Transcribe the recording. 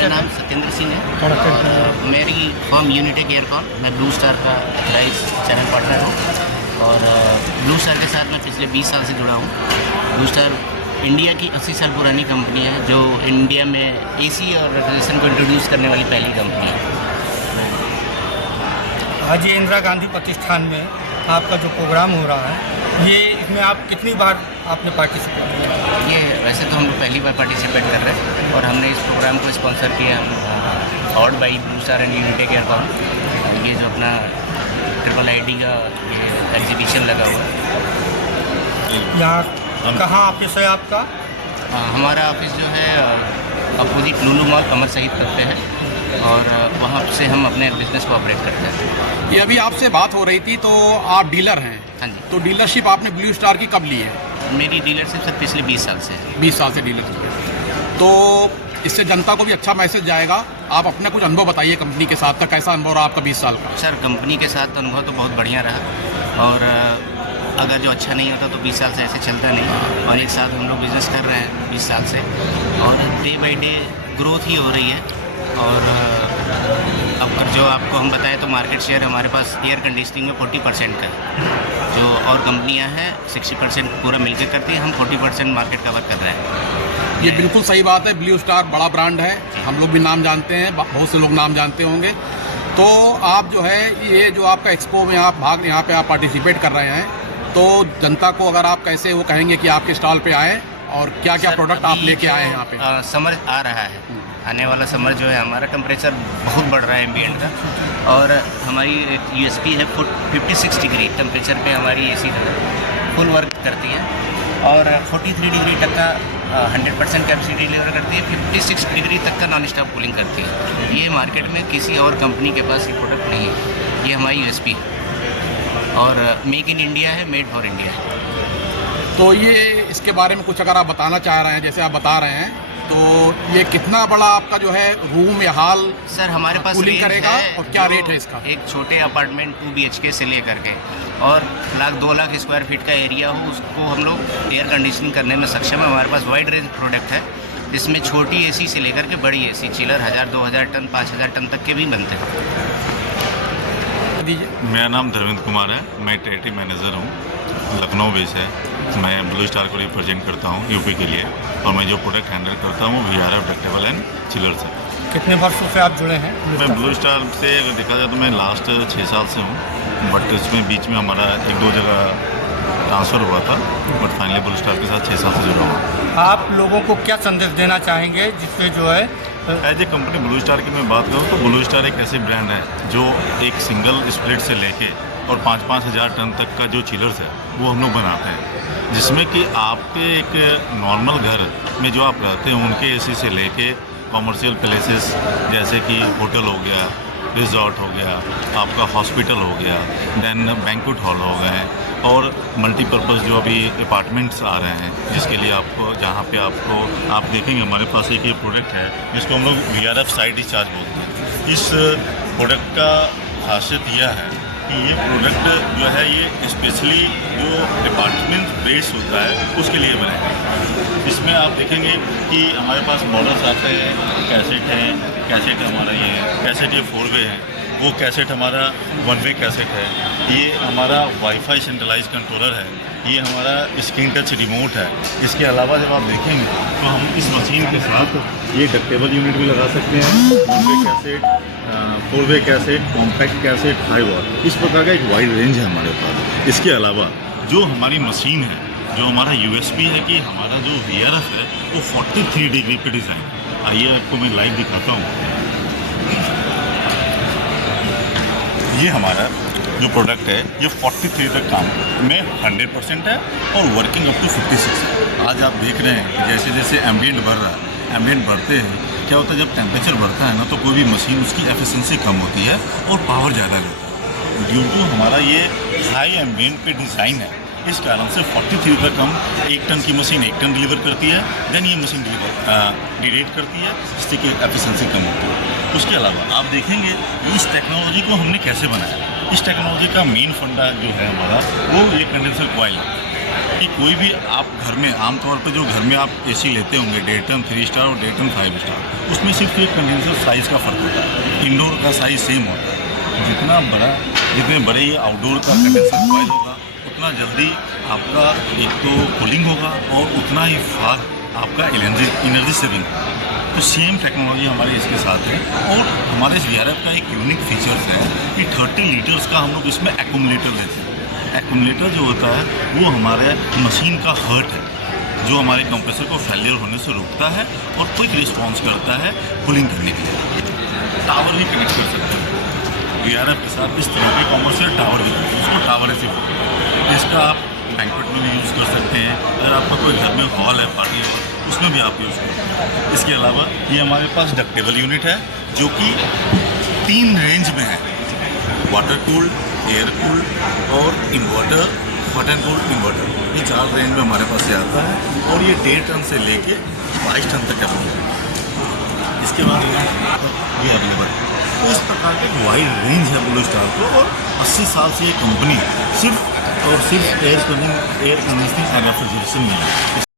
मेरा नाम सत्येंद्र सिंह है और मेरी फर्म यूनिटेक एयरकॉन, मैं ब्लू स्टार का राइस चैनल पार्टनर हूँ और ब्लू स्टार के साथ मैं पिछले 20 साल से जुड़ा हूँ। ब्लू स्टार इंडिया की 80 साल पुरानी कंपनी है जो इंडिया में एसी और रेफ्रिजरेशन को इंट्रोड्यूस करने वाली पहली कंपनी है। आज ये इंदिरा गांधी प्रतिष्ठान में आपका जो प्रोग्राम हो रहा है, ये इसमें आप कितनी बार आपने पार्टिसिपेट किया? ये वैसे तो हम लोग पहली बार पार्टिसिपेट कर रहे हैं और हमने इस प्रोग्राम को स्पॉन्सर किया ऑर्ड by Blue Star and Unitech Aircon. ये जो अपना IIIT का ये एग्जीबिशन लगा हुआ है। यहाँ कहाँ ऑफिस है आपका? हमारा ऑफिस जो है अपोजिट लुलु मॉल अमर शहीद करते हैं और वहाँ से हम अपने बिजनेस को ऑपरेट करते हैं। ये अभी आपसे बात हो रही थी तो आप डीलर हैं। हाँ जी। तो डीलरशिप आपने ब्लू स्टार की कब ली है? मेरी डीलरशिप सर पिछले 20 साल से है। 20 साल से डीलरशिप है। तो इससे जनता को भी अच्छा मैसेज जाएगा। आप अपना कुछ अनुभव बताइए कंपनी के साथ का, कैसा अनुभव रहा आपका 20 साल का? सर कंपनी के साथ अनुभव तो बहुत बढ़िया रहा और अगर जो अच्छा नहीं होता तो 20 साल से ऐसे चलता नहीं और एक साथ हम लोग बिज़नेस कर रहे हैं 20 साल से और डे बाई डे ग्रोथ ही हो रही है। और अब जो आपको हम बताएं तो मार्केट शेयर हमारे पास एयर कंडीशनिंग में 40% का है, जो और कंपनियां हैं 60% पूरा मिलकर करती है, हम 40% मार्केट कवर कर रहे हैं। ये बिल्कुल सही बात है। ब्लू स्टार बड़ा ब्रांड है, हम लोग भी नाम जानते हैं, बहुत से लोग नाम जानते होंगे। तो आप जो है ये जो आपका एक्सपो में आप यहाँ पे आप पार्टिसिपेट कर रहे हैं, तो जनता को अगर आप कैसे वो कहेंगे कि आपके स्टॉल पे आएँ और क्या क्या प्रोडक्ट आप लेके आए हैं यहाँ पे? समर आ रहा है, आने वाला समर जो है हमारा टेम्परेचर बहुत बढ़ रहा है एम्बिएंट का और हमारी एक USP है 56 डिग्री टेम्परेचर पे हमारी एसी फुल वर्क करती है और 43 डिग्री तक का 100% कैपेसिटी डिलीवर करती है, 56 डिग्री तक का नॉन स्टॉप कूलिंग करती है। ये मार्केट में किसी और कंपनी के पास ये प्रोडक्ट नहीं है, ये हमारी USP है और मेक इन इंडिया है, मेड फॉर इंडिया है। तो ये इसके बारे में कुछ अगर आप बताना चाह रहे हैं, जैसे आप बता रहे हैं, तो ये कितना बड़ा आपका जो है रूम या हॉल सर हमारे पास कूलिंग करेगा और क्या रेट है इसका? एक छोटे अपार्टमेंट 2 BHK से लेकर के और 2 लाख स्क्वायर फीट का एरिया हो उसको हम लोग एयर कंडीशनिंग करने में सक्षम है। हमारे पास वाइड रेंज प्रोडक्ट है, इसमें छोटी AC से लेकर के बड़ी AC चिलर 1000-2000 टन 5000 टन तक के भी बनते हैं। मेरा नाम धर्मेंद्र कुमार है, मैं टेरिटरी मैनेजर हूँ, लखनऊ बेस है। मैं ब्लू स्टार को रिप्रेजेंट करता हूँ यूपी के लिए और मैं जो प्रोडक्ट हैंडल करता हूँ वो VRF डक्टेबल एंड चिलर्स है। कितने वर्षों से आप जुड़े हैं? मैं ब्लू स्टार से अगर देखा जाए तो मैं लास्ट 6 साल से हूँ, बट इसमें बीच में हमारा 1-2 जगह ट्रांसफ़र हुआ था, बट फाइनली ब्लू स्टार के साथ 6 साल से जुड़ा हूँ। आप लोगों को क्या संदेश देना चाहेंगे जिससे जो है as a company Blue Star की मैं बात करूँ तो ब्लू स्टार एक ऐसे ब्रांड है जो एक सिंगल स्प्लिट से लेके और 5-5 हज़ार टन तक का जो चिलर्स है वो हम लोग बनाते हैं, जिसमें कि आपके एक नॉर्मल घर में जो आप रहते हैं उनके AC से लेके कॉमर्शियल प्लेसेस जैसे कि होटल हो गया, रिजॉर्ट हो गया, आपका हॉस्पिटल हो गया, देन बैंक्वेट हॉल हो गए और मल्टीपर्पज़ जो अभी अपार्टमेंट्स आ रहे हैं, जिसके लिए आपको जहाँ पे आप देखेंगे हमारे पास एक ये प्रोडक्ट है जिसको हम लोग VRF साइड डिस्चार्ज बोलते हैं। इस प्रोडक्ट का खासियत यह है कि ये प्रोडक्ट जो है ये स्पेशली जो अपार्टमेंट बेस होता है उसके लिए बनाया है। इसमें आप देखेंगे कि हमारे पास मॉडल्स आते हैं, कैसेट हमारा ये 4 वे है, वो कैसेट हमारा 1 वे कैसेट है, ये हमारा वाईफाई सेंट्रलाइज कंट्रोलर है, ये हमारा स्क्रीन टच रिमोट है। इसके अलावा जब आप देखेंगे तो हम इस मशीन के साथ ये डक्टेबल यूनिट भी लगा सकते हैं, 1 way cassette, 4 way cassette, compact cassette, high watt, इस प्रकार का एक वाइड रेंज है हमारे पास। इसके अलावा जो हमारी मशीन है, जो हमारा USP है कि हमारा जो VRF है वो 43 डिग्री पे डिज़ाइन। आइए आपको मैं लाइव दिखाता हूँ। ये हमारा जो प्रोडक्ट है ये 43 तक काम में 100% है और वर्किंग अप टू 56 है। आज आप देख रहे हैं कि जैसे जैसे एम्बिएंट बढ़ रहा है, एम्बिएंट बढ़ते हैं क्या होता है, जब टेम्परेचर बढ़ता है ना तो कोई भी मशीन उसकी एफिशिएंसी कम होती है और पावर ज़्यादा लेता है। ड्यू टू हमारा ये हाई एम्बिएंट पे डिज़ाइन है, इस कारण से 43 तक हम 1 टन की मशीन 1 टन डिलीवर करती है, देन ये मशीन डिलीट करती है, जिससे कि एफिशिएंसी कम होती है। उसके अलावा आप देखेंगे इस टेक्नोलॉजी को हमने कैसे बनाया। इस टेक्नोलॉजी का मेन फंडा जो है हमारा वो ये कंडेंसर कॉइल है। कि कोई भी आप घर में आमतौर पे जो घर में आप एसी लेते होंगे डेटन 3 स्टार और डेटन 5 स्टार, उसमें सिर्फ एक कंडेंसर साइज़ का फ़र्क होता है, इंडोर का साइज़ सेम होता है। जितने बड़े ये आउटडोर का कंडेंसर कॉइल होगा उतना जल्दी आपका एक तो कूलिंग होगा और उतना ही फार आपका एनर्जी सेविंग। तो सेम टेक्नोलॉजी हमारे इसके साथ है। और हमारे इस VRF का एक यूनिक फीचर्स है कि 30 लीटर्स का हम लोग इसमें एक्यूमुलेटर देते हैं। एक्यूमुलेटर जो होता है वो हमारे मशीन का हर्ट है, जो हमारे कंप्रेसर को फेलियर होने से रोकता है और क्विक रिस्पॉन्स करता है कूलिंग करने के लिए। टावर भी कनेक्ट कर सकते हैं VRF के साथ, इस तरह के कॉमर्शियल टावर भी, उसको टावर ऐसे इसका आप बैंक्वेट में भी यूज़ कर सकते हैं। अगर आपका कोई घर में हॉल है, पार्टी हॉल, उसमें भी आप यूज़ कर सकते हैं। इसके अलावा ये हमारे पास डक्टेबल यूनिट है जो कि 3 रेंज में है, वाटर कूल्ड, एयर कूल्ड और inverter, hot and cold inverter. ये 4 रेंज में हमारे पास ये आता है और ये 1.5 टन से लेके 22 टन तक अवेलेबल है। इसके बाद ये अवेलेबल है। तो इस प्रकार का एक वाइड रेंज है ब्लू स्टार को, और 80 साल से ये कंपनी सिर्फ और सिर्फ एयर कंडीशनिंग एंड रेफ्रिजरेशन में है।